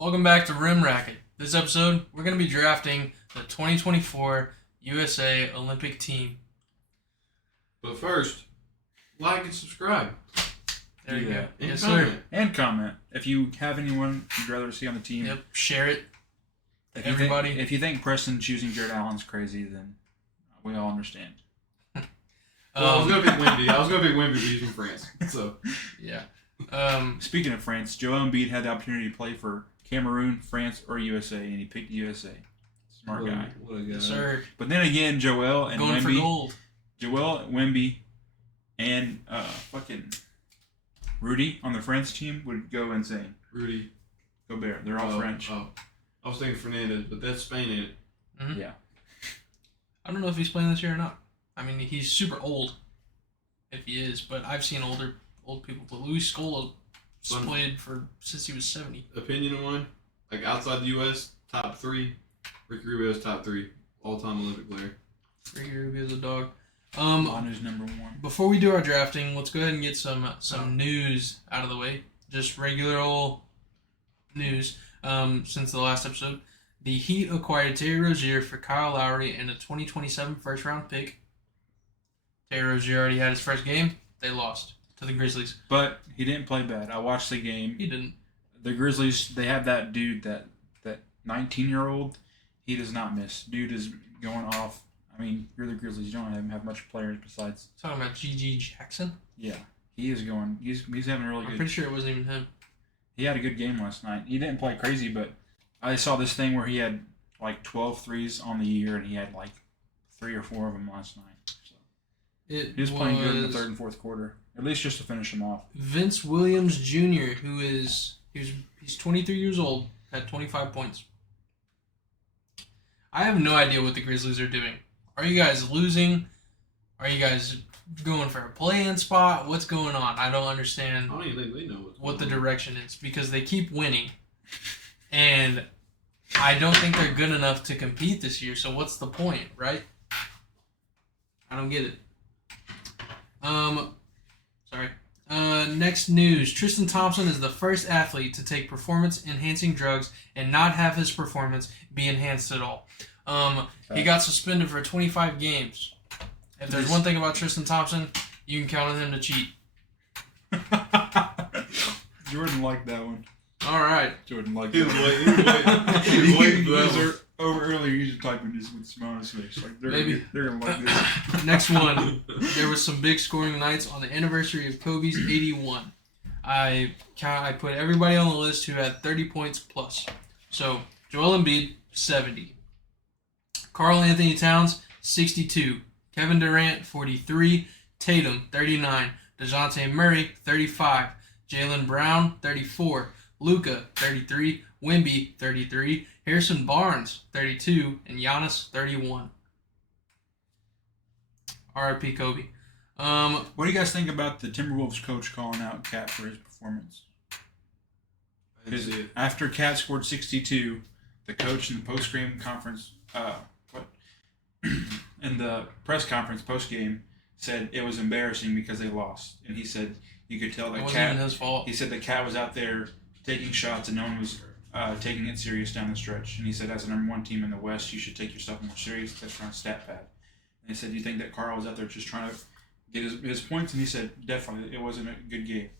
Welcome back to Rim Racket. This episode, we're going to be drafting the 2024 USA Olympic team. But first, like and subscribe. There you go. And Yes, comment. sir. And comment. If you have anyone you'd rather see on the team. Yep, share it. If Everybody. if you think Preston choosing Jared Allen's crazy, then we all understand. Well, I was going to pick Wimby. But he's from France. So, yeah. Speaking of France, Joel Embiid had the opportunity to play for Cameroon, France, or USA, and he picked USA. Smart guy. What a guy. Yes, sir. But then again, Joel and Going for gold. Wemby, and fucking Rudy on the French team would go insane. Rudy. Gobert. They're all French. Oh. I was thinking Fernandez, but that's Spain, ain't it? Mm-hmm. Yeah. I don't know if he's playing this year or not. I mean, he's super old, if he is, but I've seen old people. But Luis Scola played since he was 70. Opinion of mine? Like, outside the U.S., top 3. Ricky Rubio's top 3 all-time Olympic player. Ricky Rubio's a dog. Manu's number 1. Before we do our drafting, let's go ahead and get some news out of the way. Just regular old news. Since the last episode, the Heat acquired Terry Rozier for Kyle Lowry and a 2027 first-round pick. Terry Rozier already had his first game. They lost to the Grizzlies. But he didn't play bad. I watched the game. He didn't. The Grizzlies, they have that dude, that 19-year-old. He does not miss. Dude is going off. I mean, you're the Grizzlies. You don't have much players besides. Talking about G.G. Jackson. Yeah, he is going. He's having a really I'm good. pretty sure it wasn't even him. He had a good game last night. He didn't play crazy, but I saw this thing where he had like 12 threes on the year, and he had like 3 or 4 of them last night. So he was playing good in the third and fourth quarter, at least just to finish him off. Vince Williams Jr., he's 23 years old, had 25 points. I have no idea what the Grizzlies are doing. Are you guys losing? Are you guys going for a play-in spot? What's going on? I don't understand I don't even think they know what the going on. direction is because they keep winning. And I don't think they're good enough to compete this year, so what's the point, right? I don't get it. Next news. Tristan Thompson is the first athlete to take performance-enhancing drugs and not have his performance be enhanced at all. He got suspended for 25 games. If there's one thing about Tristan Thompson, you can count on him to cheat. Jordan liked that one. All right. Jordan liked He was that waiting. He was waiting for that one. Over earlier, he was typing this with a smile on his face. Like Maybe. they're gonna like this. Next one. There was some big scoring nights on the anniversary of Kobe's 81. I put everybody on the list who had 30 points plus. So Joel Embiid 70, Karl Anthony Towns 62, Kevin Durant 43, Tatum 39, DeJounte Murray 35, Jaylen Brown 34, Luka 33, Wemby 33, Harrison Barnes 32, and Giannis 31. R.I.P. Kobe. What do you guys think about the Timberwolves coach calling out Cat for his performance? I didn't see it. After Cat scored 62, the coach in the post-game conference, in the press conference post-game, said it was embarrassing because they lost, and he said you could tell It that wasn't Cat. even his fault. He said that Cat was out there taking shots, and no one was taking it serious down the stretch. And he said, as the number 1 team in the West, you should take yourself more serious. That's trying to stat pad. And he said, do you think that Carl was out there just trying to get his points? And he said, definitely, it wasn't a good game.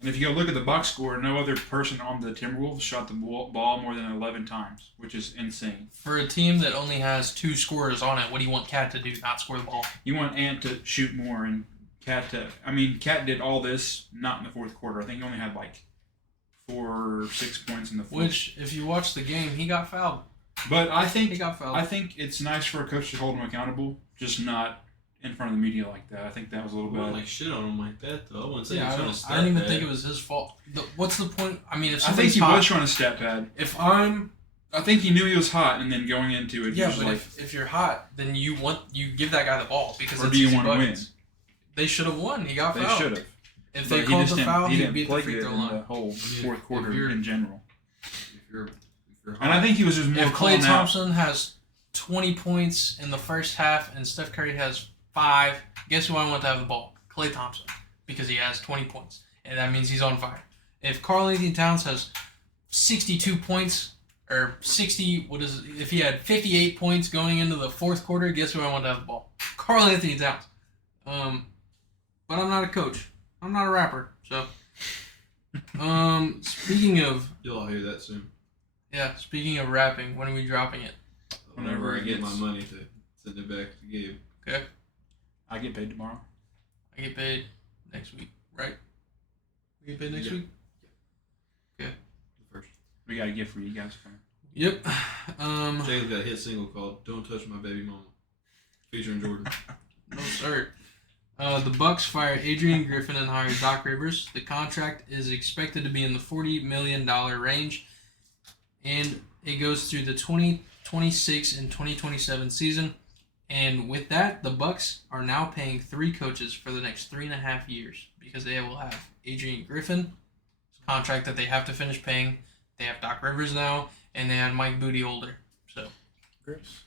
And if you go look at the box score, no other person on the Timberwolves shot the ball more than 11 times, which is insane. For a team that only has 2 scorers on it, what do you want Cat to do? Not score the ball. You want Ant to shoot more, and Cat did all this not in the fourth quarter. I think he only had like 4 or 6 points in the fourth. Which, if you watch the game, he got fouled. But I think He got fouled. I think it's nice for a coach to hold him accountable, just not in front of the media like that. I think that was a little I wouldn't bad. like shit on him like that though. I wouldn't say Yeah, he's I trying don't, to I don't even start think that. it was his fault. What's the point? I mean, if I think somebody's he hot, was trying to stat pad. if I think he knew he was hot, and then going into it, he yeah, was but like, if you're hot, then you give that guy the ball because or it's do you easy want to win? buckets. They should have won. He got They fouled. should have. If But they he called just the foul, he he'd didn't beat the play free good throw in the line. whole if fourth quarter you're- in general. If you're hot. And I think he was just more If Klay calling out. Thompson has 20 points in the first half and Steph Curry has 5, guess who I want to have the ball? Klay Thompson, because he has 20 points, and that means he's on fire. If Karl Anthony Towns has 62 points or 60. What is it? If he had 58 points going into the fourth quarter, guess who I want to have the ball? Karl Anthony Towns. But I'm not a coach. I'm not a rapper. So, speaking of You'll all hear that soon. speaking of rapping, when are we dropping it? Whenever I it get my gets- money to send it back to Gabe. Okay, I get paid tomorrow. I get paid next week, right? We get paid next Yeah. week. First. We got a gift for you guys coming. Yep. Jalen's got a hit single called "Don't Touch My Baby Mama," featuring Jordan. No sir. The Bucks fire Adrian Griffin and hire Doc Rivers. The contract is expected to be in the $40 million range, and it goes through the 2026 and 2027 season. And with that, the Bucks are now paying 3 coaches for the next 3.5 years because they will have Adrian Griffin, contract that they have to finish paying. They have Doc Rivers now, and they had Mike Budenholzer. So, Gross.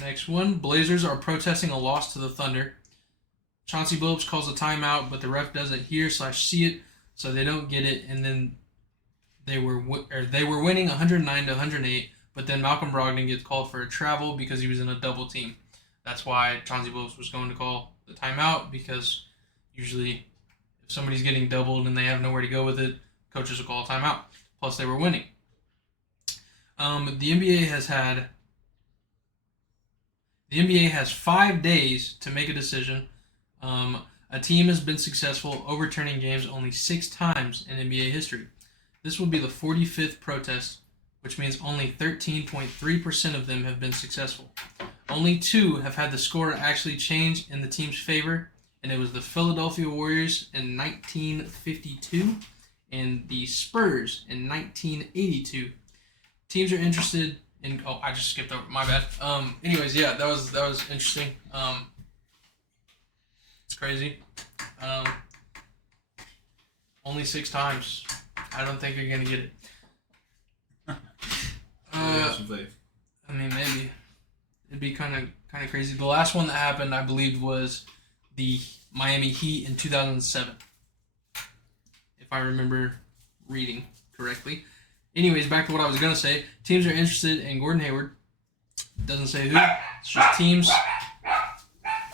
Next one, Blazers are protesting a loss to the Thunder. Chauncey Billups calls a timeout, but the ref doesn't hear/see it, so they don't get it. And then they were winning 109-108, but then Malcolm Brogdon gets called for a travel because he was in a double team. That's why Chauncey Billups was going to call the timeout, because usually if somebody's getting doubled and they have nowhere to go with it, coaches will call a timeout. Plus, they were winning. The NBA has 5 days to make a decision. A team has been successful overturning games only 6 times in NBA history. This will be the 45th protest, which means only 13.3% of them have been successful. Only 2 have had the score actually change in the team's favor, and it was the Philadelphia Warriors in 1952 and the Spurs in 1982. Teams are interested in. Oh, I just skipped over. My bad. Anyways, yeah, that was interesting. It's crazy. Only 6 times. I don't think you're gonna get it. Have some faith. I mean, maybe it'd be kind of crazy. The last one that happened, I believe, was the Miami Heat in 2007, if I remember reading correctly. Anyways, back to what I was gonna say. Teams are interested in Gordon Hayward. Doesn't say who. It's just teams.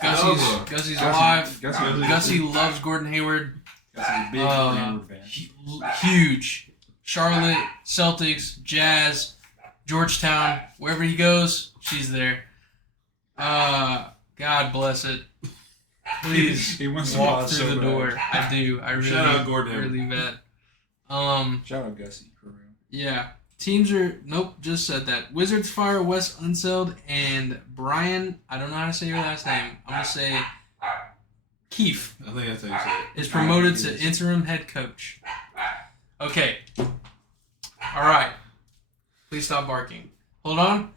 Gussie's alive. Gussie loves Gordon Hayward. Gussie's a big Gordon Hayward fan. Huge. Charlotte, Celtics, Jazz, Georgetown, wherever he goes, she's there. God bless it. Please He wants to walk watch through so the bad. door. I do. I really, Shout out Gordon Hayward. really bad. Shout out Gussie for real. Yeah. Teams are just said that. Wizards fire Wes Unseld and Brian. I don't know how to say your last name. I'm gonna say Keefe I think that's how you say it. is promoted to interim head coach. Okay. All right. Please stop barking. Hold on.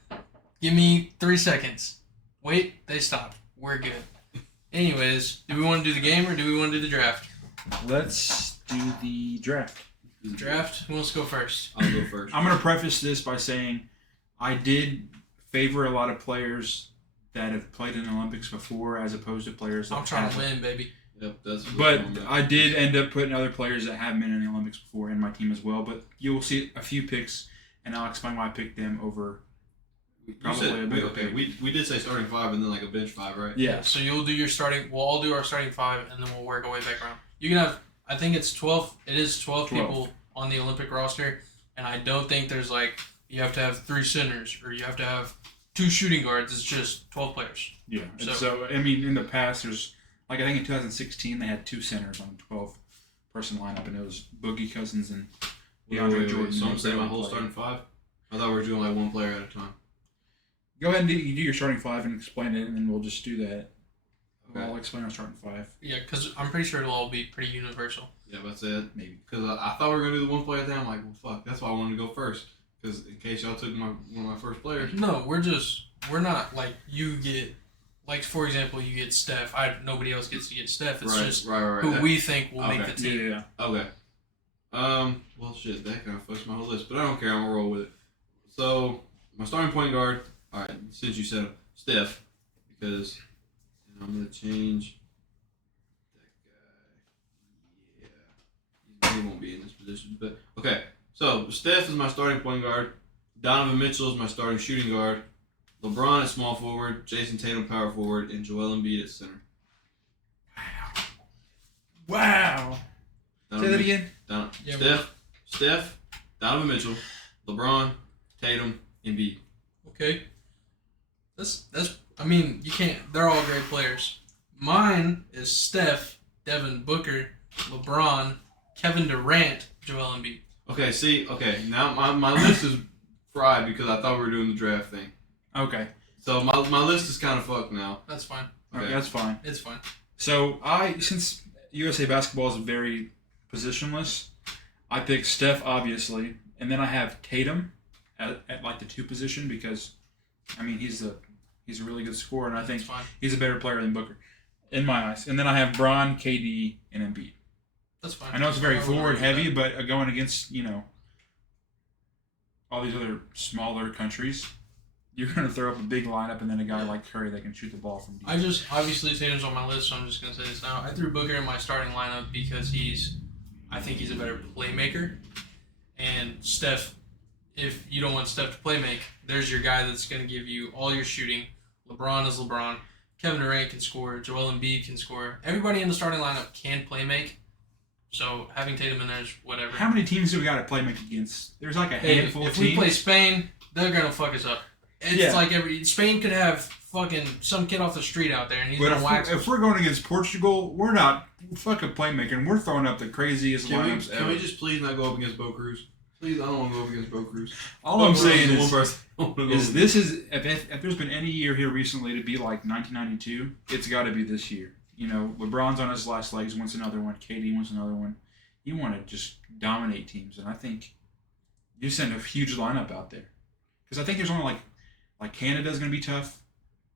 Give me 3 seconds. Wait. They stopped. We're good. Anyways, do we want to do the game or do we want to do the draft? Let's do the draft. Draft. Who wants to go first? I'll go first. I'm going to preface this by saying I did favor a lot of players that have played in the Olympics before as opposed to players that I'm trying to haven't. win, baby. Yep, that's. But I did end up putting other players that have been in the Olympics before in my team as well. But you will see a few picks, and I'll explain why I picked them over. You Probably said, a wait, bigger okay. pick. We did say starting 5 and then like a bench 5, right? Yeah. So you'll do your starting. We'll all do our starting 5, and then we'll work our way back around. You can have. I think it's 12. It is 12 people on the Olympic roster, and I don't think there's like you have to have 3 centers or you have to have 2 shooting guards. It's just 12 players. Yeah. And So- so, I mean, in the past, there's like I think in 2016 they had 2 centers on a 12-person lineup, and it was Boogie Cousins and DeAndre Jordan. So I'm Those saying my that whole played. starting 5. I thought we were doing like one player at a time. Go ahead and do your starting 5 and explain it, and then we'll just do that. Okay. I'll explain our starting 5, Yeah, because I'm pretty sure it'll all be pretty universal. Yeah, that's it. maybe. Because I thought we were gonna do the one player thing. I'm like, well, fuck. That's why I wanted to go first. Because in case y'all took one of my first players. No, we're not like you get. Like for example, you get Steph. Nobody else gets to get Steph. It's just right. who That- we think will make Okay. the team. Yeah. Okay. Well, shit, that kind of fucks my whole list, but I don't care. I'm gonna roll with it. So, my starting point guard. All right, since you said Steph, because I'm gonna change that guy. Yeah, he's he won't be in this position. But okay, so Steph is my starting point guard. Donovan Mitchell is my starting shooting guard. LeBron at small forward. Jason Tatum power forward, and Joel Embiid at center. Wow. Say that again. Steph, Donovan Mitchell, LeBron, Tatum, Embiid. Okay. That's. I mean, you can't. They're all great players. Mine is Steph, Devin Booker, LeBron, Kevin Durant, Joel Embiid. Okay, now my list is fried because I thought we were doing the draft thing. Okay. So my list is kind of fucked now. That's fine. Okay, that's fine. It's fine. So since USA basketball is very positionless, I picked Steph obviously, and then I have Tatum at like the 2 position because, I mean, he's a really good scorer, and I think he's a better player than Booker, in my eyes. And then I have Bron, KD, and Embiid. That's fine. I know it's very forward heavy, but going against all these other smaller countries, you're going to throw up a big lineup and then a guy like Curry that can shoot the ball from deep. Obviously Tatum's on my list, so I'm just going to say this now. I threw Booker in my starting lineup because I think he's a better playmaker. And Steph, if you don't want Steph to play make, there's your guy that's going to give you all your shooting. LeBron is LeBron. Kevin Durant can score. Joel Embiid can score. Everybody in the starting lineup can play make. So having Tatum in there is whatever. How many teams do we got to play make against? There's like a handful of teams. If we play Spain, they're going to fuck us up. It's like Spain could have fucking some kid off the street out there and he's going to wax us. If we're going against Portugal, we're not fucking playmaking. We're throwing up the craziest lineups ever. Can we just please not go up against Bo Cruz? Please, I don't want to go up against Bo Cruz. All I'm saying is if there's been any year here recently to be like 1992, it's got to be this year. LeBron's on his last legs, wants another one. KD wants another one. You want to just dominate teams, and I think you send a huge lineup out there. Because I think there's only like Canada's going to be tough.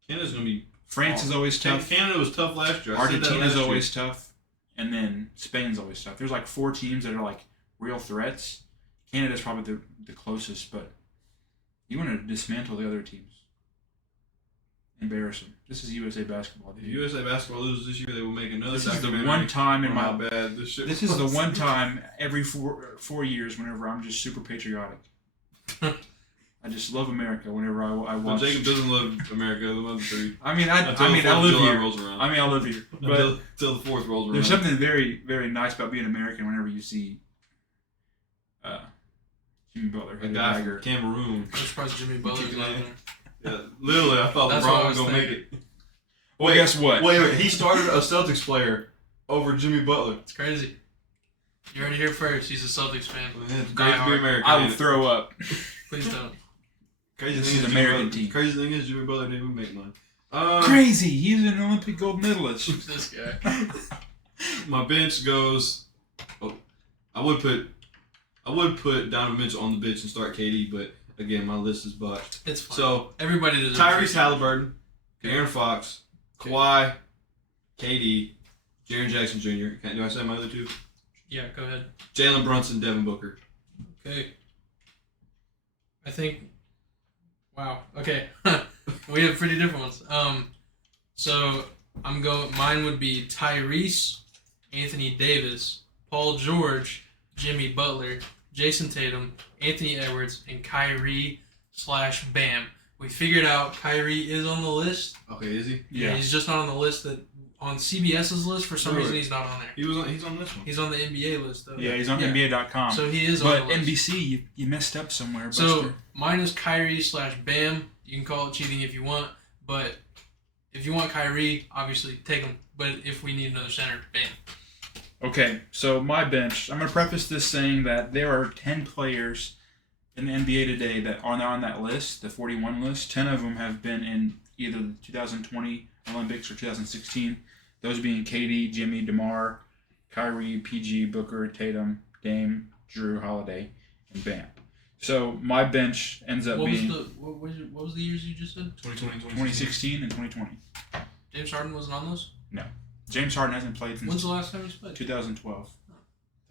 Canada's going to be... France is always tough. Canada was tough last year. Argentina's always tough. And then Spain's always tough. There's like 4 teams that are like real threats. Canada's probably the closest, but you want to dismantle the other teams. Embarrass them. This is USA basketball. If USA basketball loses this year, they will make another. This is the one time in my bad this shit. This is the one time every 4 years whenever I'm just super patriotic. I just love America whenever I watch. Jacob doesn't love America. He loves the 3. I live here. I live here. But until the 4th rolls around. There's something very, very nice about being American whenever you see Jimmy Butler. A guy from Cameroon. I'm surprised Jimmy Butler's not in there. Yeah, literally, I thought LeBron was going to make it. Well, guess what? Wait, he started a Celtics player over Jimmy Butler. It's crazy. You heard it here first. He's a Celtics fan. Yeah, it's great to be American. I will throw up. Please don't. Crazy this thing is an American team. Crazy thing is Jimmy Butler didn't even make mine. Crazy! He's an Olympic gold medalist. Who's this guy? My bench goes... Oh, I would put Donovan Mitchell on the bench and start KD, but again, my list is botched. It's fine. So, everybody deserves Tyrese Halliburton, Aaron Fox, Kawhi, KD, Jaren Jackson Jr. Do I say my other 2? Yeah, go ahead. Jalen Brunson, Devin Booker. Okay. I think... Wow. Okay. We have pretty different ones. So, mine would be Tyrese, Anthony Davis, Paul George, Jimmy Butler, Jason Tatum, Anthony Edwards, and Kyrie/Bam. We figured out Kyrie is on the list. Okay, is he? Yeah. He's just not on the list on CBS's list. For some reason, he's not on there. He's on this one. He's on the NBA list, though. Yeah, he's on NBA.com. So he is but on the list. NBC, you messed up somewhere. So mine is Kyrie/Bam. You can call it cheating if you want, but if you want Kyrie, obviously take him. But if we need another center, Bam. Okay, so my bench. I'm going to preface this saying that there are 10 players in the NBA today that are on that list, the 41 list. 10 of them have been in either the 2020 Olympics or 2016. Those being KD, Jimmy, DeMar, Kyrie, PG, Booker, Tatum, Dame, Drew, Holiday, and Bam. So my bench ends up being... What was the years you just said? 2016 and 2020. James Harden wasn't on those? No. James Harden hasn't played since... When's the last time he's played? 2012.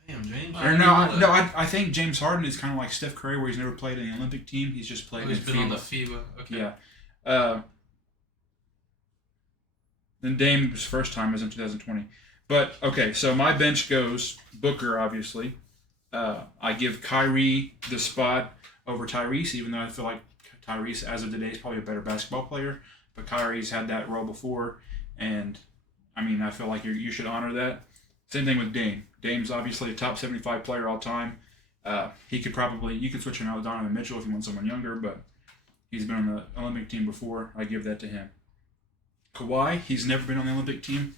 Damn, James. I think James Harden is kind of like Steph Curry, where he's never played in the Olympic team. He's just played he's been FIBA. on the FIBA. Okay. Yeah. Then Dame, his first time was in 2020. But okay, so my bench goes Booker, obviously. I give Kyrie the spot over Tyrese, even though I feel like Tyrese, as of today, is probably a better basketball player. But Kyrie's had that role before, and I mean, I feel like you should honor that. Same thing with Dame. Dame's obviously a top 75 player all time. You could switch him out with Donovan Mitchell if you want someone younger, but he's been on the Olympic team before. I give that to him. Kawhi, he's never been on the Olympic team,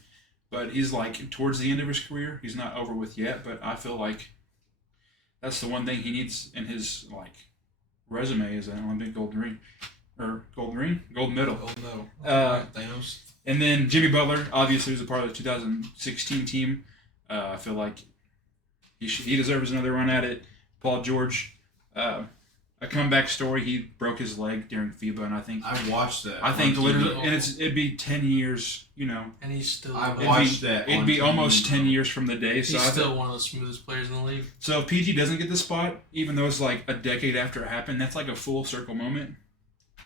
but he's like towards the end of his career. He's not over with yet, but I feel like that's the one thing he needs in his like resume is an Olympic gold ring. Or gold medal. Gold medal. Thanos. And then Jimmy Butler, obviously, was a part of the 2016 team. I feel like he deserves another run at it. Paul George, a comeback story. He broke his leg during FIBA, and I think I watched that. I think literally, and it'd be 10 years. And he's still. I watched that. It'd be almost 10 years from the day. He's still one of the smoothest players in the league. So if PG doesn't get the spot, even though it's like a decade after it happened, that's like a full circle moment.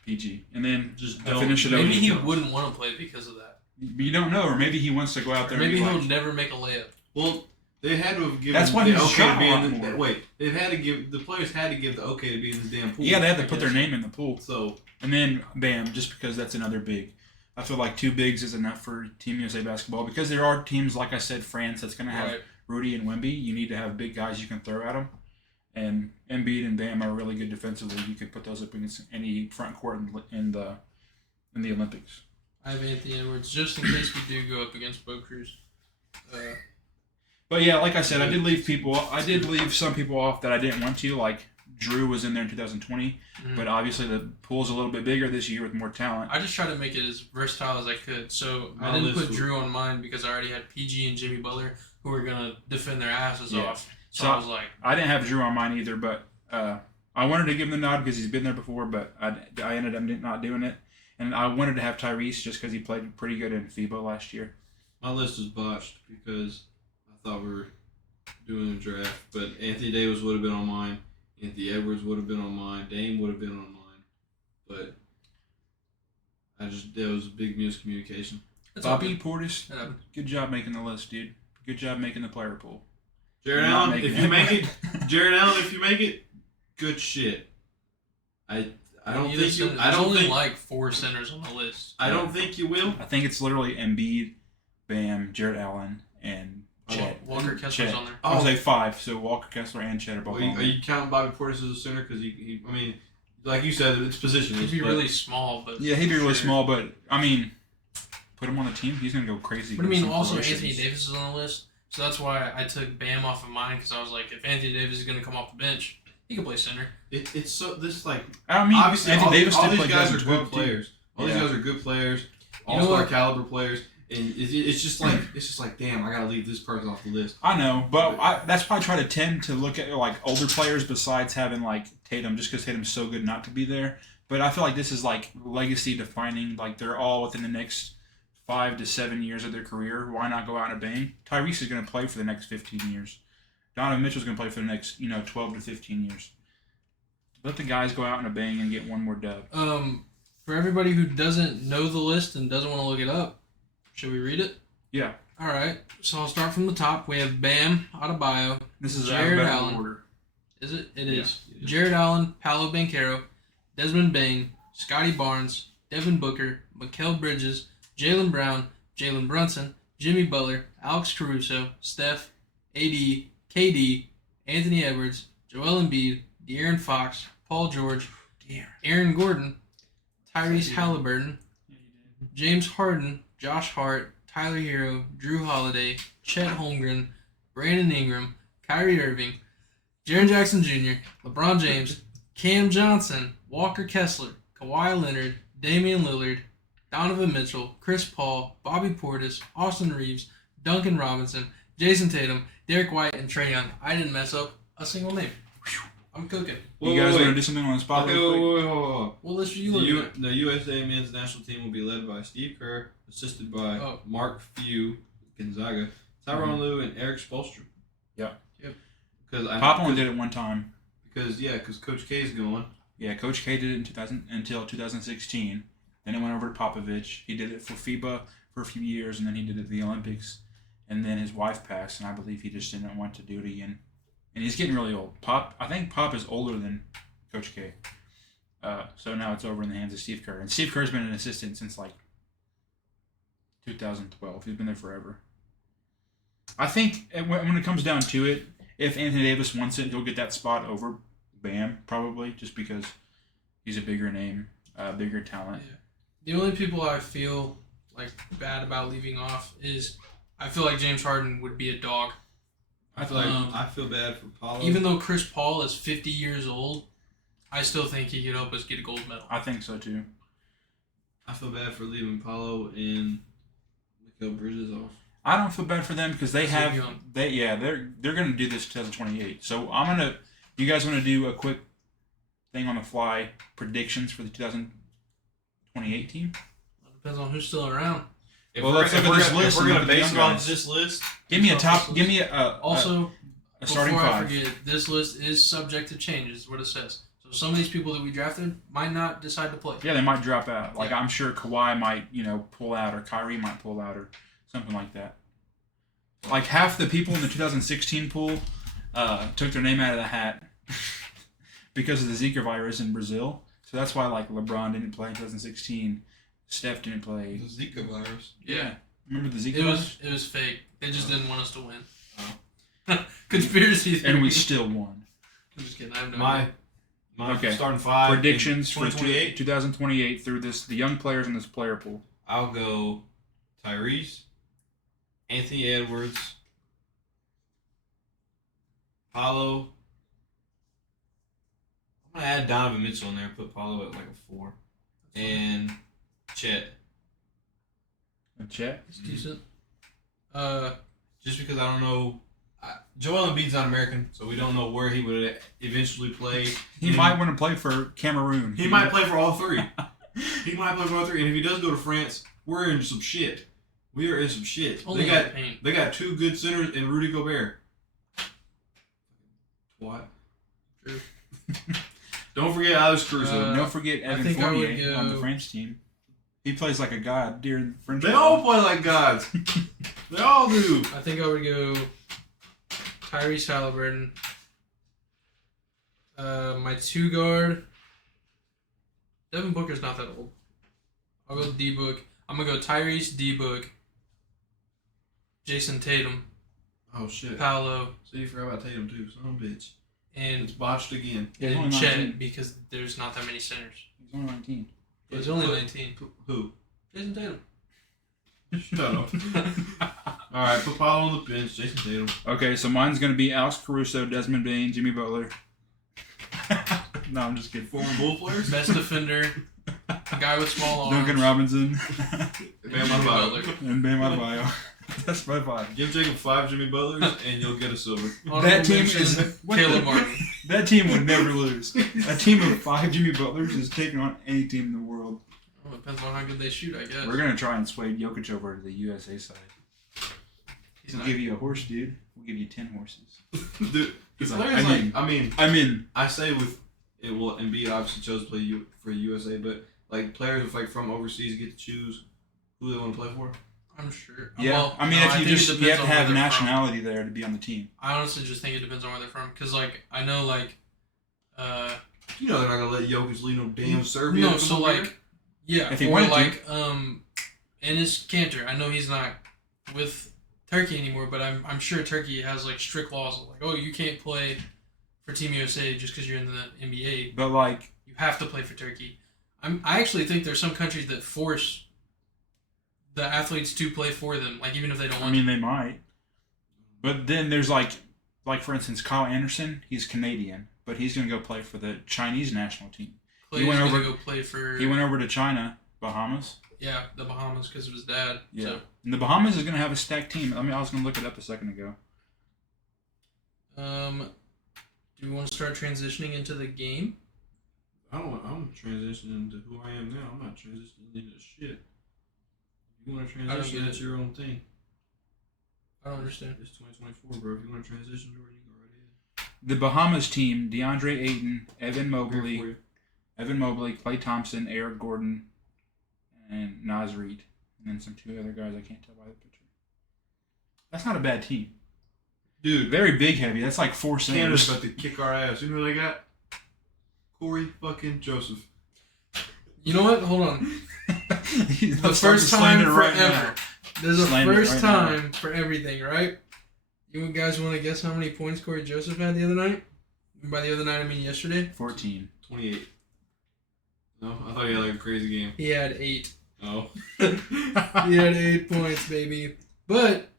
PG, and then just finish it. Maybe he wouldn't want to play because of that. You don't know, or maybe he wants to go out there. Maybe and he'll never make a layup. Well, they had to have given. That's why the he's okay shot to be a lot in the, more. Wait, they've had to give the players had to give the okay to be in the damn pool. Yeah, they had to I put their guess. name in the pool. So And then, bam, just because that's another big. I feel like 2 bigs is enough for Team USA basketball because there are teams, like I said, France, that's going to have Right. Rudy and Wemby. You need to have big guys you can throw at them. And Embiid and Bam are really good defensively. You could put those up against any front court in the Olympics. I have Anthony Edwards just in case we do go up against Bo Cruz. But yeah, like I said, I did leave some people off that I didn't want to. Like Drew was in there in 2020, but obviously the pool's a little bit bigger this year with more talent. I just tried to make it as versatile as I could. So I My didn't list put was- Drew on mine because I already had PG and Jimmy Butler who were gonna defend their asses Yeah. off. So So I was like, I didn't have Drew on mine either, but I wanted to give him the nod because he's been there before, but I ended up not doing it. And I wanted to have Tyrese just because he played pretty good in FIBA last year. my list was botched because I thought we were doing a draft, but Anthony Davis would have been on mine. Anthony Edwards would have been on mine. Dame would have been on mine, but there was a big miscommunication. it's Bobby okay. Portis, It happened. good job making the list, dude. Good job making the player pool. Jared Not Allen, making if you it. make it, Jared Allen, if you make it, good shit. I don't think you. I There's don't only think. like 4 centers on the list. I don't think you will. I think it's literally Embiid, Bam, Jared Allen, and Chet. Walker Kessler's Chet. on there. I would say 5, so Walker, Kessler, and Chet are both Are you, on are there. you counting Bobby Portis as a center? Because I mean, like you said, it's position. He'd be really small, but Yeah, he'd be really sure. small, but I mean, put him on the team, he's gonna go crazy. But I with mean, some also promotions. Anthony Davis is on the list, so that's why I took Bam off of mine because I was like, if Anthony Davis is going to come off the bench, he can play center. It's so this like I mean, obviously Anthony Davis all did these play guys are 2012 good too. players. All Yeah. these guys are good players, You know all-star what? caliber players, and it's just like damn, I gotta leave this person off the list. I know, but that's why I try to tend to look at like older players besides having like Tatum, just because Tatum's so good not to be there. But I feel like this is like legacy defining. Like they're all within the next 5 to 7 years of their career. Why not go out and bang? Tyrese is going to play for the next 15 years. Donovan Mitchell's going to play for the next 12 to 15 years. Let the guys go out in a bang and get one more dub. For everybody who doesn't know the list and doesn't want to look it up, should we read it? Yeah. All right. So I'll start from the top. We have Bam Adebayo. This is Jared alphabetical Allen. order. Is it? It Yeah. is. Jared Allen, Paolo Banchero, Desmond Bain, Scotty Barnes, Devin Booker, Mikal Bridges, Jaylen Brown, Jalen Brunson, Jimmy Butler, Alex Caruso, Steph, AD, KD, Anthony Edwards, Joel Embiid, De'Aaron Fox, Paul George, Aaron Gordon, Tyrese Halliburton, James Harden, Josh Hart, Tyler Hero, Drew Holiday, Chet Holmgren, Brandon Ingram, Kyrie Irving, Jaren Jackson Jr., LeBron James, Cam Johnson, Walker Kessler, Kawhi Leonard, Damian Lillard, Donovan Mitchell, Chris Paul, Bobby Portis, Austin Reeves, Duncan Robinson, Jason Tatum, Derek White, and Trae Young. I didn't mess up a single name. I'm cooking. You guys want to do something on the spot Okay, real quick? wait. What list are you looking at? The USA men's national team will be led by Steve Kerr, assisted by Mark Few, Gonzaga, Tyronn Lue, and Eric Spoelstra. Yeah. Yep. Pop only did it one time. Because Coach K is going. Yeah, Coach K did it until 2016. Then it went over to Popovich. He did it for FIBA for a few years, and then he did it at the Olympics. and then his wife passed, and I believe he just didn't want to do it again. And he's getting really old. I think Pop is older than Coach K. So now it's over in the hands of Steve Kerr. And Steve Kerr's been an assistant since like 2012. He's been there forever. I think when it comes down to it, if Anthony Davis wants it, he'll get that spot over Bam, probably, just because he's a bigger name, bigger talent. Yeah. The only people I feel like bad about leaving off is I feel like James Harden would be a dog. I feel bad for Paolo. Even though Chris Paul is 50 years old, I still think he could help us get a gold medal. I think so too. I feel bad for leaving Paolo and Mikal Bridges off. I don't feel bad for them because they're Young. gonna do this 2028. So you guys want to do a quick thing on the fly predictions for the 2028 team? Depends on who's still around. If Well, we're, let's if look at we're, this gonna- list if we're and gonna look at the base it young on guys. this list, Give me a top. Give me a Also, starting before five. I forget, this list is subject to change, is what it says. So some of these people that we drafted might not decide to play. Yeah, they might drop out. Like Yeah. I'm sure Kawhi might, pull out, or Kyrie might pull out, or something like that. Like half the people in the 2016 pool took their name out of the hat because of the Zika virus in Brazil. So that's why like LeBron didn't play in 2016. Steph didn't play. the Zika virus. Yeah. Remember the Zika It virus? was fake. They just didn't want us to win. Conspiracy theory. And we still won. I'm just kidding. I have no My Okay. starting five. Predictions for 2028. 2028 through the young players in this player pool. I'll go Tyrese, Anthony Edwards, Paolo. I'm gonna add Donovan Mitchell in there. Put Paolo at like a 4, and Chet. And Chet. It's decent. Just because I don't know. Joel Embiid's not American, so we don't know where he would eventually play. He And might want to play for Cameroon. He might play for all three. He might play for all three. And if he does go to France, we're in some shit. We are in some shit. Only pain. They got 2 good centers and Rudy Gobert. What? True. Don't forget Alex Caruso. Don't forget Evan think I would Fournier on the go- French team. He plays like a god during French. They all play like gods. They all do. I think I would go Tyrese Halliburton. My 2 guard. Devin Booker's not that old. I'll go D-Book. I'm going to go Tyrese, D-Book, Jason Tatum, Oh shit. Paolo, So you forgot about Tatum too, son of a bitch. and, It's botched again. Yeah, he's and only 19. Chet because there's not that many centers. He's only 19. He's only 19. Who? Jason Tatum. Shut up. Alright, put Paolo on the bench, Jason Tatum. Okay, so mine's gonna be Alex Caruso, Desmond Bain, Jimmy Butler. No, I'm just kidding. Former Bull players? Best defender. Guy with small arms. Duncan Robinson Bam Adebayo. and Bam Adebayo. That's my 5. Give Jacob 5 Jimmy Butlers and you'll get a silver. That team is Caleb Martin. That team would never lose. A team of 5 Jimmy Butlers is taking on any team in the world. Well, it depends on how good they shoot, I guess. We're gonna try and sway Jokic over to the USA side. He's We'll not- give you a horse, dude. We'll give you 10 horses. Dude, He's the like, players I'm in. I say with it. Well, Embiid obviously chose to play for USA, but like players with, like from overseas get to choose who they want to play for. I'm sure. Yeah, Well, I mean, no, if you think it just you depends have to on have where they're nationality there to be on the team. from. I honestly just think it depends on where they're from, because like I know like, You know they're not gonna let Jokic leave no damn Serbia. no, to so come over like, yeah, If he or wanted to. like Enes Kanter. I know he's not with Turkey anymore, but I'm sure Turkey has like strict laws of like, oh, you can't play for Team USA just because you're in the NBA. But like, You have to play for Turkey. I actually think there's some countries that force the athletes to play for them, like even if they don't I want mean, they might. But then there's like for instance, Kyle Anderson. He's Canadian, but he's gonna go play for the Chinese national team. to. he went Clay's gonna over- go play for He went over to China, Bahamas. yeah, the Bahamas because of his dad. Yeah. So, And the Bahamas is gonna have a stacked team. I mean, I was gonna look it up a second ago. do we want to start transitioning into the game? I'm transitioning into who I am now. I'm not transitioning into shit. If you want to don't transition, get that's it. your own thing. I don't understand. It's 2024, bro. If you want to transition, Jordan, you go right ahead. The Bahamas team: DeAndre Ayton, Evan I'm here for Mobley, you. Klay Thompson, Eric Gordon, and Nas Reed, and then some 2 other guys I can't tell by the picture. That's not a bad team. Dude, Very big heavy. That's like 4 Canada's centers. about to kick our ass. You know who they got? Corey fucking Joseph. You know what? Hold on. The The first time forever. There's a Slander first right now. time for everything, right? You guys want to guess how many points Corey Joseph had the other night? And by the other night, I mean yesterday. 14. 28. No, I thought he had like a crazy game. He had 8. Oh. He had 8 points, baby. But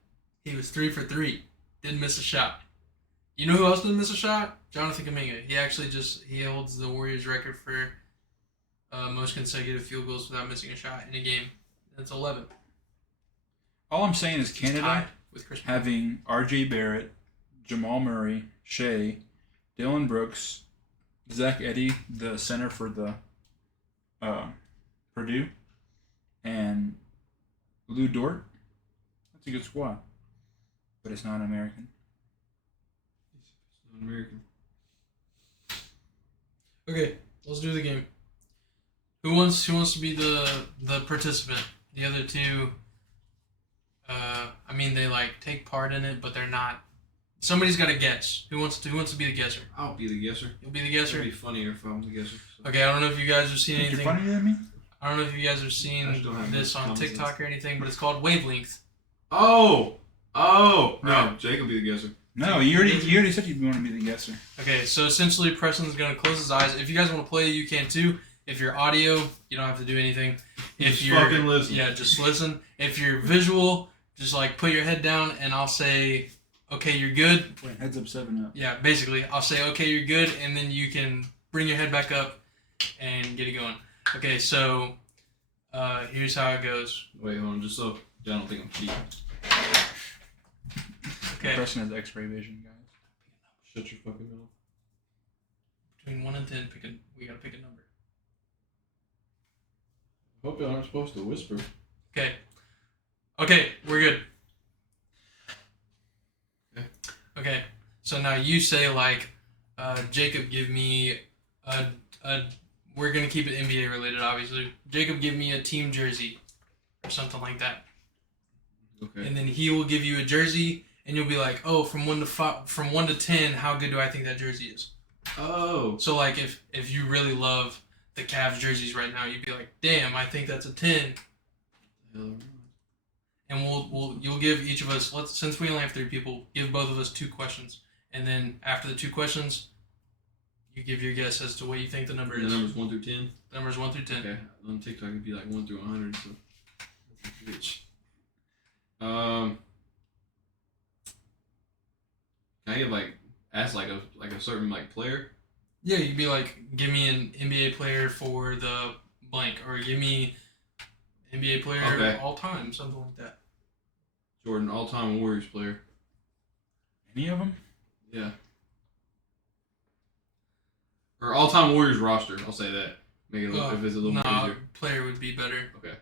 he was 3 for 3. Didn't miss a shot. You know who else didn't miss a shot? Jonathan Kuminga. He actually he holds the Warriors record for most consecutive field goals without missing a shot in a game. That's 11. All I'm saying is He's Canada tied with Chris Paul. having R.J. Barrett, Jamal Murray, Shea, Dylan Brooks, Zach Edey, the center for the Purdue, and Lou Dort. That's a good squad, but it's not American. It's not American. Okay, let's do the game. Who wants to be the participant? The other two. I mean, they like take part in it, but they're not. Somebody's got to guess. Who wants to be the guesser? I'll be the guesser. You'll be the It'd guesser. be funnier if I'm the guesser. So. Okay, I don't know if you guys have seen You're anything. funnier than me? I don't know if you guys have I seen just don't have this much on common TikTok sense. or anything, but it's called Wavelength. Oh! No, Right. Jake will be the guesser. No, you already said you want to be the guesser. Okay, so essentially Preston's gonna close his eyes. If you guys want to play, you can too. If you're audio, you don't have to do anything. If Just you're fucking listen. yeah, just listen. If you're visual, just like put your head down and I'll say, okay, you're good. Wait, heads up, 7 up. Yeah, basically, I'll say, okay, you're good, and then you can bring your head back up and get it going. Okay, so here's how it goes. Wait, hold on, just so I don't think I'm cheating. Okay, Preston has X-ray vision, guys. Shut your fucking mouth. between 1 and 10, we gotta pick a number. Hope y'all aren't supposed to whisper. Okay, we're good. Okay. Okay, so now you say like, Jacob, give me a. We're gonna keep it NBA related, obviously. Jacob, give me a team jersey, or something like that, Okay. and then he will give you a jersey, and you'll be like, oh, from 1 to 10, how good do I think that jersey is? Oh. So like, if you really love the Cavs jerseys right now, you'd be like, damn, I think that's a 10. And you'll give each of us, since we only have 3 people, give both of us 2 questions, and then after the 2 questions, you give your guess as to what you think the number The is. numbers 1 through 10. The number's 1 through 10. Okay. On TikTok it'd be like 1 through 100. So. Bitch. Can I get ask like a certain player? Yeah, you'd be like, give me an NBA player for the blank, or give me NBA player Okay. all time, something like that. Jordan, all-time Warriors player. Any of them? Yeah. Or all-time Warriors roster. I'll say that. Make it if it's a little more Nah, easier. player would be better. Okay.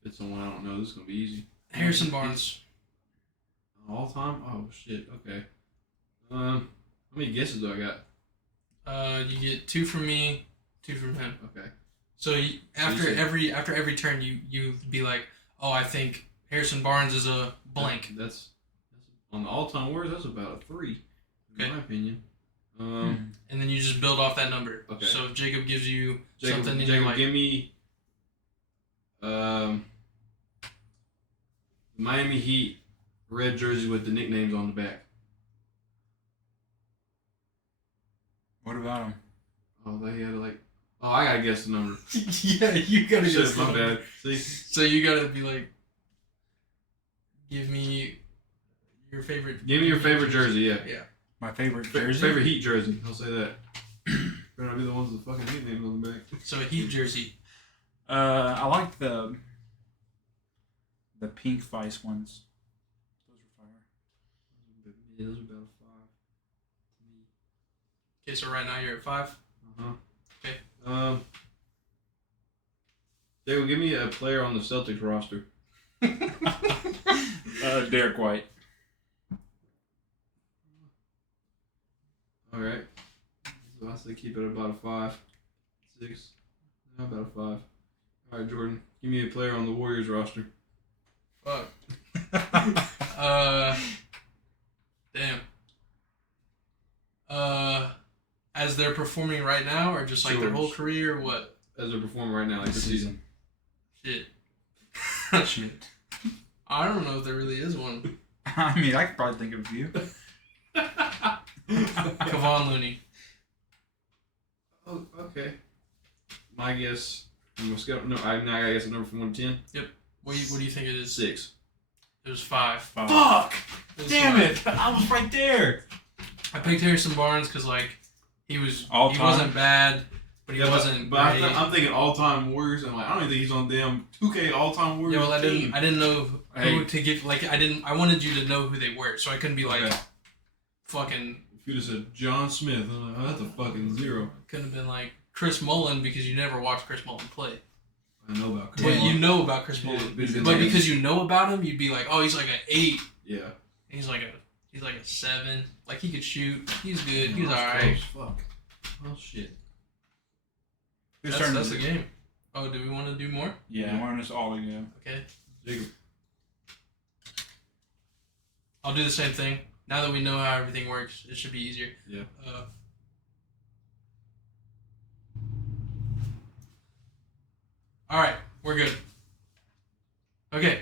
If it's someone I don't know, this is gonna be easy. Harrison Barnes. All-time? Oh shit. Okay. How many guesses do I got? You get 2 from me, 2 from him. Okay. So after said- every turn, you be like, oh, I think Harrison Barnes is a blank. That's on the all-time Warriors. That's about a 3, in Okay. my opinion. And then you just build off that number. Okay. So if Jacob gives you Jacob, something, and Jacob, you're like, give me Miami Heat red jersey with the nicknames on the back. What about him? Oh, they had oh, I gotta guess the number. yeah, you gotta Shit, guess. my the number. bad. See, So you gotta be like, give me your favorite. give me your favorite jersey. Yeah. Yeah. My favorite jersey? Favorite Heat jersey. I'll say that. Better not be the ones with the fucking nicknames on the back. So a Heat jersey. I like the pink Vice ones. Those are fire. Yeah, those are about a 5 to me. Okay, so right now you're at 5. Okay. They will give me a player on the Celtics roster. Derek White. All right. So I say keep it about a 5, 6. No, about a 5. All right, Jordan. Give me a player on the Warriors roster. Fuck. Damn. As they're performing right now, or just like their whole career, or what? As they're performing right now, like this season. Shit. Shit. I don't know if there really is one. I mean, I could probably think of a few. Kevon Looney. Oh, okay. My guess. I guess a number from 1 to 10. What do you think it is? 6. It was 5. Fuck! It was Damn 5. it! I was right there. I picked Harrison Barnes because like he All time. wasn't bad, but he wasn't But great. I'm thinking all-time Warriors, and like I don't even think he's on damn 2K all-time Warriors Yeah, well, team. I didn't know who Hey. to give. Like, I wanted you to know who they were, so I couldn't be like, Okay. fucking. If you'd have said John Smith, I'm like, oh, that's a fucking 0. Couldn't have been like Chris Mullin because you never watched Chris Mullin play. I know about But you know about Chris Yeah, Mullin, but he's been but like- because you know about him, you'd be like, oh, he's like an 8. Yeah. He's like a 7. Like he could shoot. He's good. Yeah, He's all that's right. close. Fuck. Oh shit. That's the game. Oh, do we want to do more? Yeah, I want us all to go. Okay. Jacob. I'll do the same thing. Now that we know how everything works, it should be easier. Yeah. All right, we're good. Okay.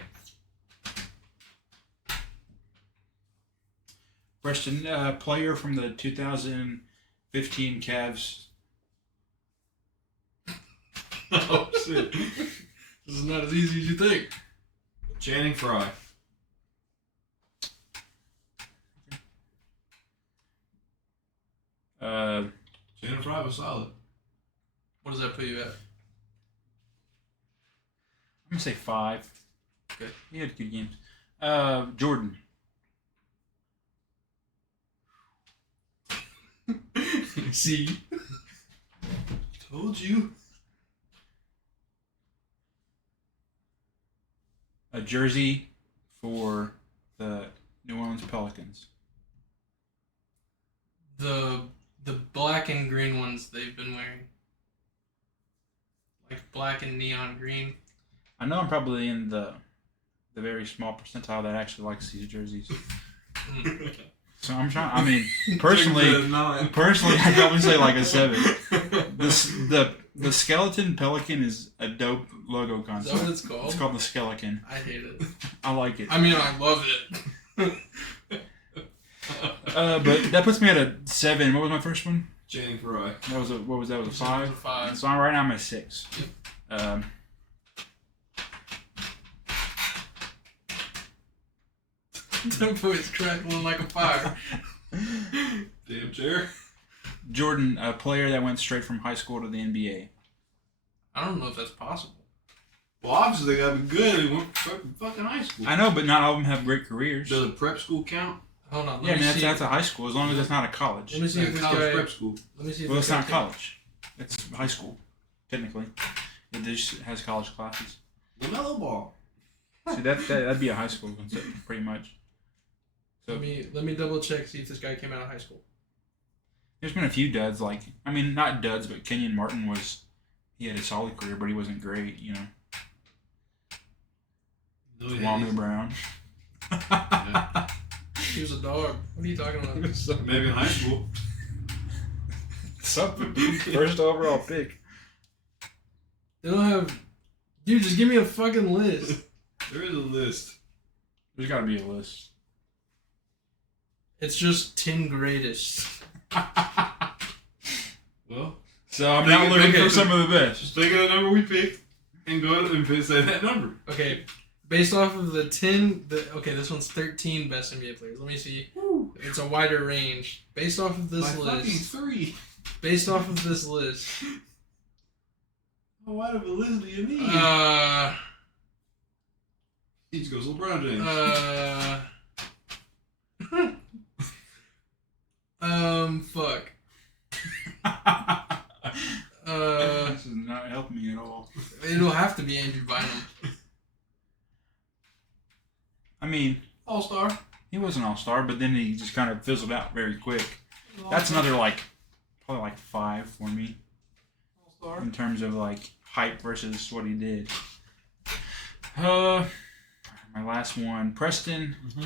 Preston, player from the 2015 Cavs. Oh shit. This is not as easy as you think. Channing Frye. Channing Frye was solid. What does that put you at? I'm gonna say 5. Okay. He had good games. Jordan. See? Told you. A jersey for the New Orleans Pelicans. The black and green ones they've been wearing. Like black and neon green. I know I'm probably in the very small percentile that actually likes these jerseys. So I'm trying. I mean, personally, I'd probably say like a 7. The skeleton pelican is a dope logo Is concept. that what it's called? It's called the skeleton. I hate it. I like it. I mean, I love it. But that puts me at a 7. What was my first one? Channing Frye. That was a 5. 5. So right now I'm at 6. That boy's crackling like a fire. Damn chair. Jordan, a player that went straight from high school to the NBA. I don't know if that's possible. Well, obviously they gotta be good. They went from fucking high school. I know, but not all of them have great careers. Does a prep school count? Hold on. Yeah, I Let mean me see. that's a high school as long as it's not a college. Let me see Like if a this college guy. prep school. Let me see if Well, this it's not guy college. It's high school, technically. It just has college classes. LaMelo Ball. See, that'd be a high school concept, pretty much. So Let me double check, see if this guy came out of high school. there's been a few duds, like, I mean, not duds, but Kenyon Martin he had a solid career, but he wasn't great, you know. No, Kwame Brown. He was a dog. What are you talking about? Maybe in high school. Something, dude. First overall pick. They don't have. Dude, just give me a fucking list. There is a list. There's got to be a list. It's just 10 greatest. Well, So I'm not looking for some of the best. just think of the number we picked and go and say that number. Okay, based off of the 10. Okay, this one's 13 best NBA players. Let me see. It's a wider range. Based off of this By fucking list. 3. Based off of this list. How wide of a list do you need? He just goes LeBron James. Fuck. This is not helping me at all. It'll have to be Andrew Bynum. I mean, All-star. he was an all-star, but then he just kind of fizzled out very quick. That's another, like, probably like 5 for me All-star. in terms of, like, hype versus what he did. My last one, Preston. Mm-hmm.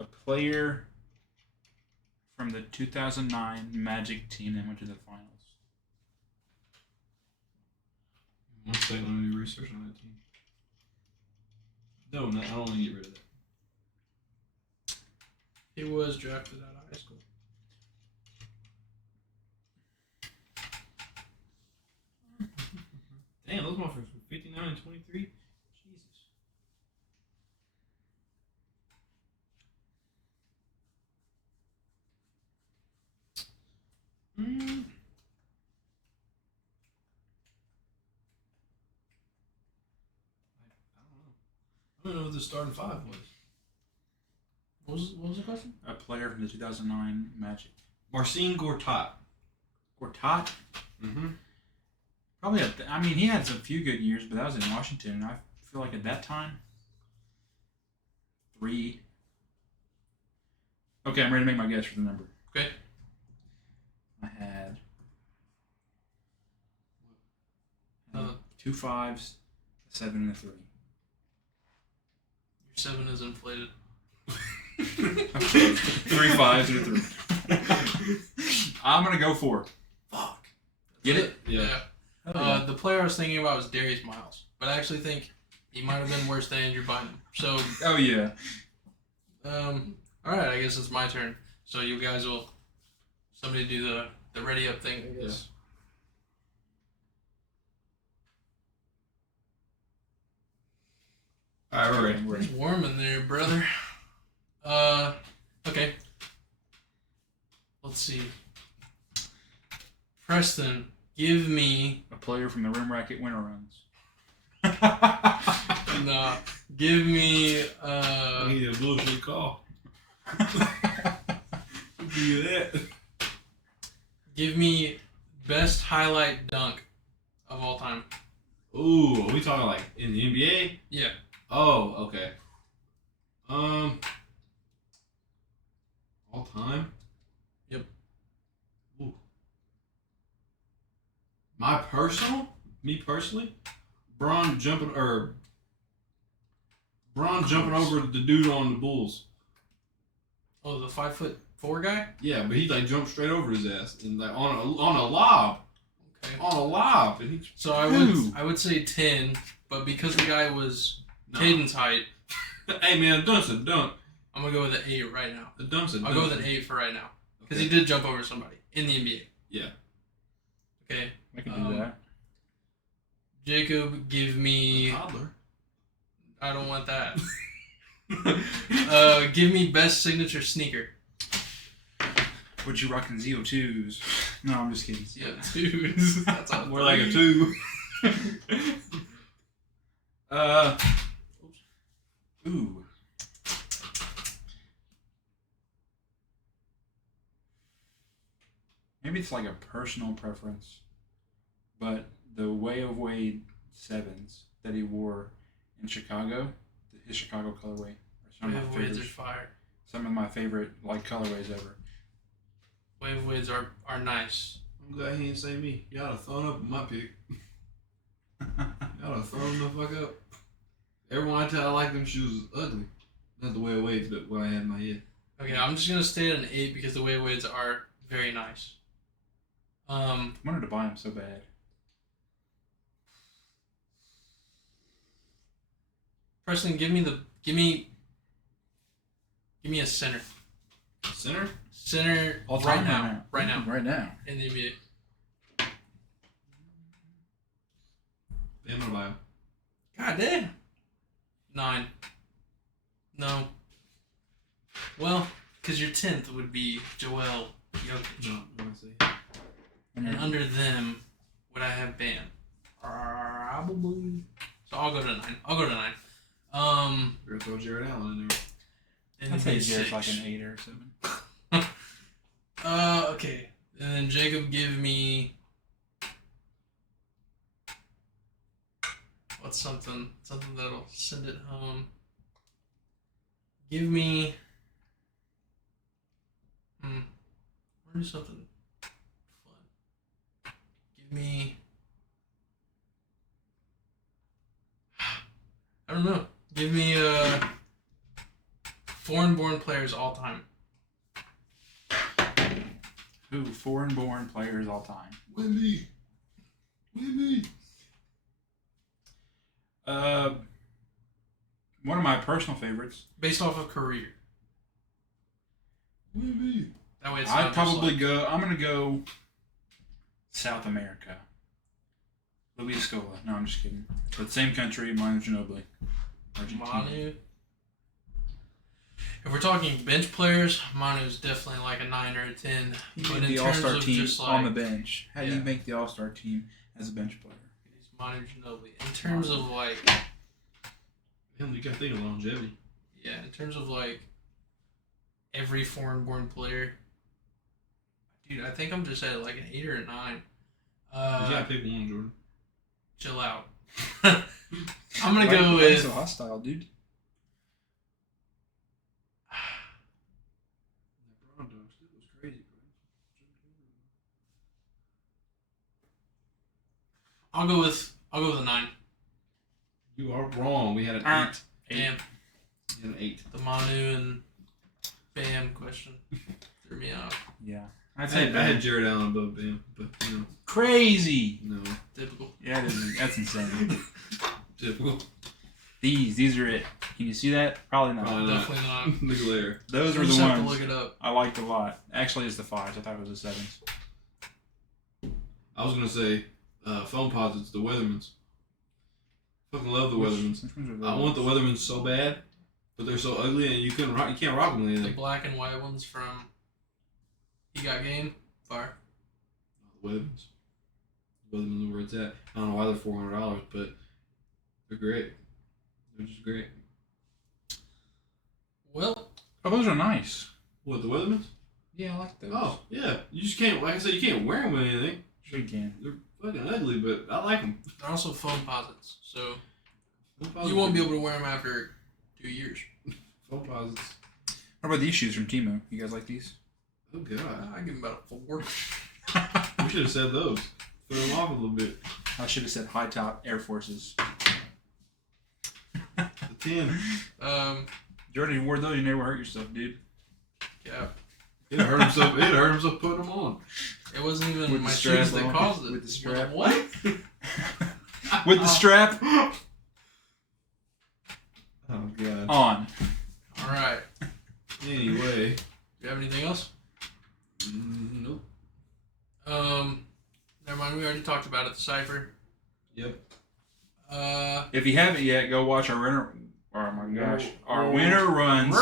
A player from the 2009 Magic team that went to the finals. One second, let me do research on that team. No, I don't want to get rid of that. He was drafted out of high school. Damn, those motherfuckers were 59 and 23. Jesus. Mm. I don't know what the starting five was. What was the question? A player from the 2009 Magic. Marcin Gortat. Gortat? Mm-hmm. Probably, I mean, he had some few good years, but that was in Washington. And I feel like at that time, 3. Okay, I'm ready to make my guess for the number. Okay. I had Uh, 2 5s, a 7, and a 3. Your 7 is inflated. 3 5s and a 3. I'm gonna go 4. Fuck. Get it? Yeah. The player I was thinking about was Darius Miles, but I actually think he might have been worse than Andrew Bynum. So, Oh yeah. all right, I guess it's my turn. So you guys will somebody do the ready up thing, I guess. All right, we're ready. It's warm in there, brother. Okay. Let's see. Preston, give me A player from the Rim Racket Winter Runs. nah. Give me I need a bullshit call. Give you that. give me best highlight dunk of all time. Ooh, are we talking like in the NBA? Yeah. Oh, okay. All time? Yep. Ooh. Me personally, Braun jumping over the dude on the Bulls. Oh, the 5'4" guy? Yeah, but he like jumped straight over his ass and like on a lob. Okay. On a lob. And he, So Who? I would say 10, but because the guy was no. Caden's height, Hey man, a dunk's a dunk. I'm gonna go with an 8 right now. A dunk's a dunk. I'll go with an 8 for right now. Because Okay. he did jump over somebody in the NBA. Yeah. Okay. I can do that. Jacob, give A me. toddler. I don't want that. Give me best signature sneaker. Would you rockin' ZO2s? No, I'm just kidding. Yeah, dude. That's a More like a 2. Ooh. Maybe it's like a personal preference, but the Way of Wade 7s that he wore in Chicago, his Chicago colorway, are some of Wave my Wades are favorites. fire. Some of my favorite like colorways ever. Wave Wades are nice. I'm glad he didn't say me. Y'all have thrown up in my pick. Y'all have thrown the fuck up. Everyone I tell I like them shoes is ugly. Not the way it weighs, but what I had in my head. Okay, I'm just gonna stay at an 8 because the Wave Wades are very nice. I wanted to buy them so bad. Preston, give me a center. Center? Center All right time now. Right now. Right now. In the NBA. Bam Adebayo. God damn. 9. No. Well, because your 10th would be Joel Jokic. No, I'm gonna say. And under them, would I have Bam? Probably. So I'll go to 9. We're gonna throw Jared Allen in there. And I'd say then Jared's 6. like an 8 or 7. Okay. And then Jacob, give me. What's something that'll send it home? Give me. We'll do something fun. Give me. I don't know. Give me foreign-born players all time. Who? Foreign-born players all time. Wemby. One of my personal favorites. Based off of career. Wemby. That way it's I'd not probably just go. I'm gonna go South America. Luis Scola. No, I'm just kidding. But same country, Manu Ginobili. Argentina. Manu. If we're talking bench players, Manu's definitely like a 9 or a 10. He But made in the terms All-Star of team just on the like, bench. How do you Yeah. make the All-Star team as a bench player? he's Manu Ginobili. In terms of like, Man, you gotta think of longevity. yeah, in terms of like every foreign-born player, dude, I think I'm just at like an 8 or a 9. You gotta pick one, Jordan. Chill out. I'm gonna Why go are you with. so hostile, dude? LeBron dunk still was crazy, I'll go with a 9. bro. You are wrong. We had an Ah. 8. Damn, We had an 8. the Manu and Bam question threw me off. Yeah. I had Jared Allen above Bam, but Crazy. no. Typical. Yeah, that's insane. Typical. These are it. Can you see that? Probably not. Probably not. Definitely not. The glare. Those were We'll the just have to ones look it up. I liked a lot. Actually, it's the 5s. I thought it was the 7s. I was gonna say, phone posits, the Weathermans. Fucking love the Weathermans. Which ones are I those? want the Weathermans so bad, but they're so ugly and you can't rock them with The anything. black and white ones from He Got Game. Fire. The Weathermans. The Weathermans are where it's at. I don't know why they're $400, but they're great. They're just great. Well, Oh, those are nice. What, the Weathermans? Yeah, I like those. Oh, yeah. You just can't, like I said, you can't wear them with anything. Sure you can. They're fucking ugly, but I like them. they're also foam posits, so you won't be able to wear them after 2 years. Phone posits. What about these shoes from Timo? You guys like these? Oh, God. I give them about a 4. We should have said those. Put them off a little bit. I should have said high top Air Forces. The 10. Jordan, you wore those, you never hurt yourself, dude. Yeah. It hurt himself. It hurt himself putting them on. It wasn't even With my the strap shoes that on. caused it. With the strap. What? With the strap Oh, God. on. All right. Anyway. Do you have anything else? Nope. Never mind. We already talked about it. The cipher. Yep. If you haven't yet, go watch our winter. Oh my gosh, our winter runs.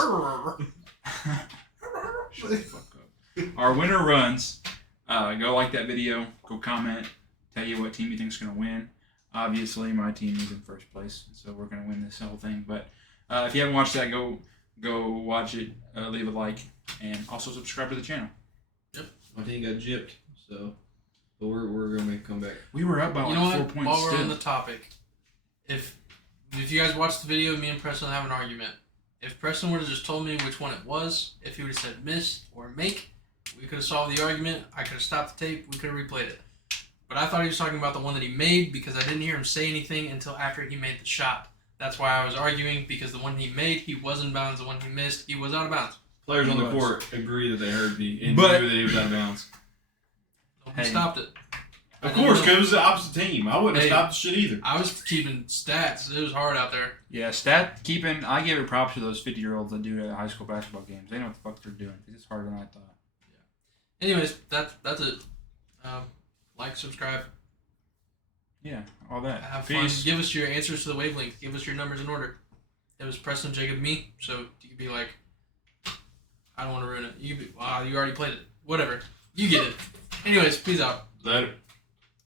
Shut the fuck up. Our winter runs. Go like that video. Go comment. Tell you what team you think is going to win. Obviously, my team is in first place, so we're going to win this whole thing. But if you haven't watched that, go watch it. Leave a like, and also subscribe to the channel. My team got gypped, so but we're gonna make a comeback. We were up by You know like 4 what? points While we're still. on the topic, if you guys watched the video, me and Preston have an argument. If Preston would have just told me which one it was, if he would have said miss or make, we could have solved the argument. I could have stopped the tape. We could have replayed it. But I thought he was talking about the one that he made because I didn't hear him say anything until after he made the shot. That's why I was arguing, because the one he made, he was in bounds. The one he missed, he was out of bounds. Players on the Was. court agree that they heard me and But- knew that he was out of bounds. Nobody Hey. stopped it. I Of didn't course, know. because it was the opposite team. I wouldn't have Hey. stopped the shit either. I was keeping stats. It was hard out there. Yeah, I give it props to those 50-year-olds that do it at high school basketball games. They know what the fuck they're doing, because it's harder than I thought. Anyways, that's it. Like, subscribe, Yeah, all that. have Peace. fun. Give us your answers to the wavelength. Give us your numbers in order. It was Preston, Jacob, me. So you could be like, I don't want to ruin it. You could be, wow, you already played it. Whatever. You get it. Anyways, peace out. Later.